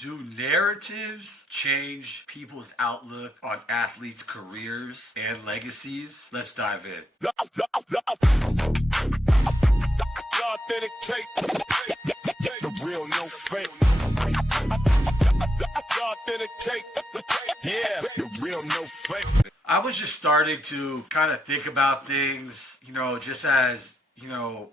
Do narratives change people's outlook on athletes' careers and legacies? Let's dive in. Authentic take, the real, no fake. Authentic take, yeah, the real, no fake. I was just starting to kind of think about things, just as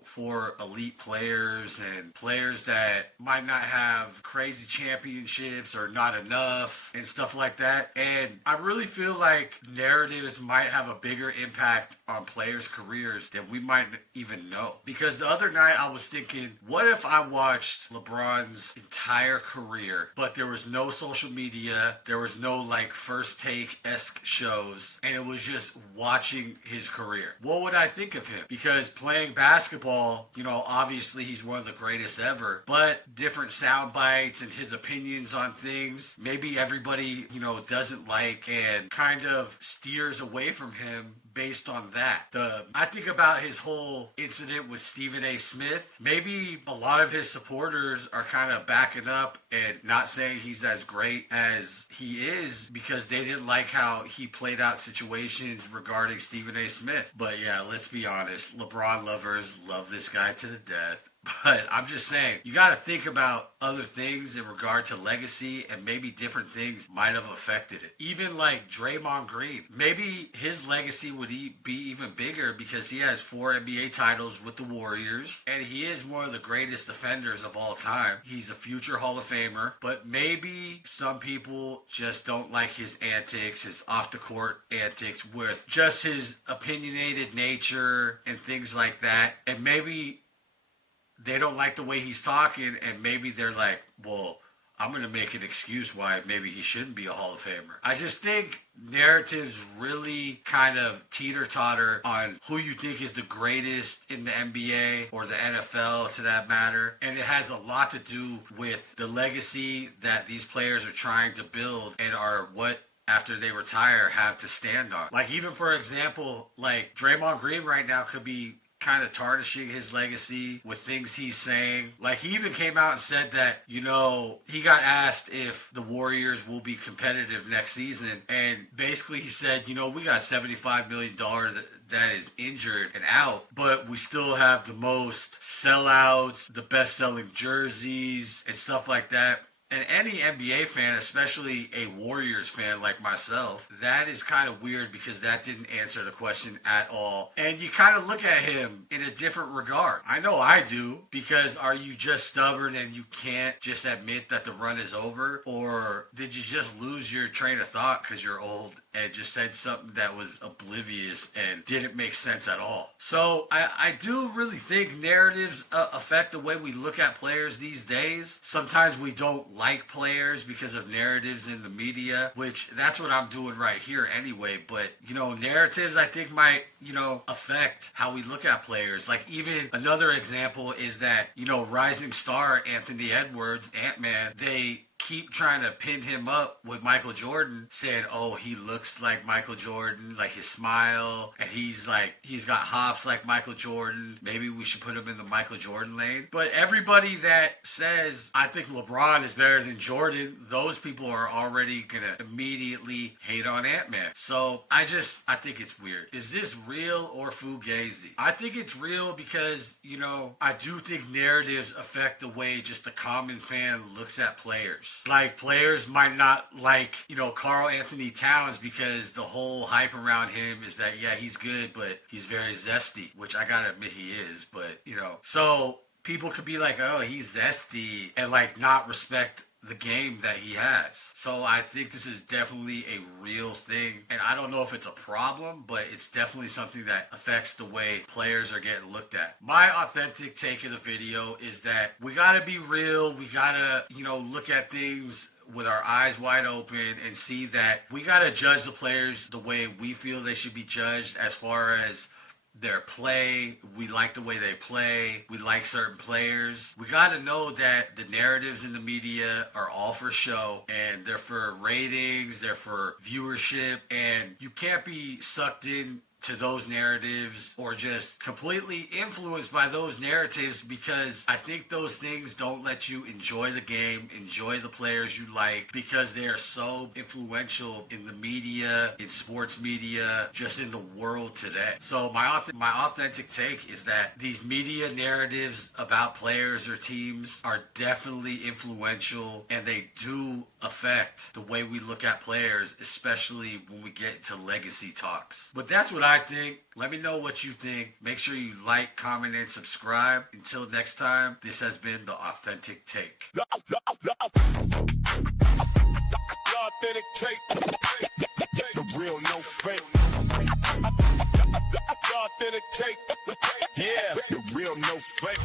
for elite players and players that might not have crazy championships or not enough and stuff like that. And I really feel like narratives might have a bigger impact on players' careers than we might even know. Because the other night I was thinking, what if I watched LeBron's entire career, but there was no social media, there was no like First Take-esque shows, and it was just watching his career? What would I think of him? Because playing basketball, obviously he's one of the greatest ever, but different sound bites and his opinions on things, maybe everybody, doesn't like and kind of steers away from him based on that. I think about his whole incident with Stephen A. Smith. Maybe a lot of his supporters are kind of backing up and not saying he's as great as he is because they didn't like how he played out situations regarding Stephen A. Smith. But yeah, let's be honest. LeBron lovers love this guy to the death. But I'm just saying, you got to think about other things in regard to legacy, and maybe different things might have affected it. Even like Draymond Green, maybe his legacy would be even bigger because he has 4 NBA titles with the Warriors, and he is one of the greatest defenders of all time. He's a future Hall of Famer, but maybe some people just don't like his antics, his off-the-court antics with just his opinionated nature and things like that, and maybe they don't like the way he's talking, and maybe they're like, well, I'm going to make an excuse why maybe he shouldn't be a Hall of Famer. I just think narratives really kind of teeter-totter on who you think is the greatest in the NBA or the NFL, to that matter. And it has a lot to do with the legacy that these players are trying to build and are what, after they retire, have to stand on. Like, even for example, like Draymond Green right now could be kind of tarnishing his legacy with things he's saying. Like, he even came out and said that, he got asked if the Warriors will be competitive next season. And basically he said, we got $75 million that is injured and out, but we still have the most sellouts, the best-selling jerseys, and stuff like that. And any NBA fan, especially a Warriors fan like myself, that is kind of weird because that didn't answer the question at all. And you kind of look at him in a different regard. I know I do, because are you just stubborn and you can't just admit that the run is over? Or did you just lose your train of thought because you're old and just said something that was oblivious and didn't make sense at all? So I do really think narratives affect the way we look at players these days. Sometimes we don't like players because of narratives in the media, which that's what I'm doing right here anyway. But, narratives I think might, affect how we look at players. Like, even another example is that, rising star Anthony Edwards, Ant-Man, they keep trying to pin him up with Michael Jordan, saying, oh, he looks like Michael Jordan, like his smile, and he's got hops like Michael Jordan. Maybe we should put him in the Michael Jordan lane. But everybody that says, I think LeBron is better than Jordan, those people are already gonna immediately hate on Ant-Man. So I think it's weird. Is this real or fugazi? I think it's real because, I do think narratives affect the way just the common fan looks at players. Like, players might not like, Karl Anthony Towns because the whole hype around him is that, yeah, he's good, but he's very zesty, which I gotta admit he is. But, so people could be like, oh, he's zesty, and like not respect the game that he has. So I think this is definitely a real thing, and I don't know if it's a problem, but it's definitely something that affects the way players are getting looked at. My authentic take of the video is that we gotta be real. We gotta, look at things with our eyes wide open and see that we gotta judge the players the way we feel they should be judged as far as their play. We like the way they play. We like certain players. We got to know that the narratives in the media are all for show, and they're for ratings, they're for viewership, and you can't be sucked in to those narratives or just completely influenced by those narratives, because I think those things don't let you enjoy the game, enjoy the players you like, because they are so influential in the media, in sports media, just in the world today. So my authentic take is that these media narratives about players or teams are definitely influential, and they do affect the way we look at players, especially when we get into legacy talks. But that's what I think. Let me know what you think. Make sure you like, comment, and subscribe. Until next time, this has been The Authentic Take. Authentic take. The real, no fake. Authentic take. Yeah, the real, no fake.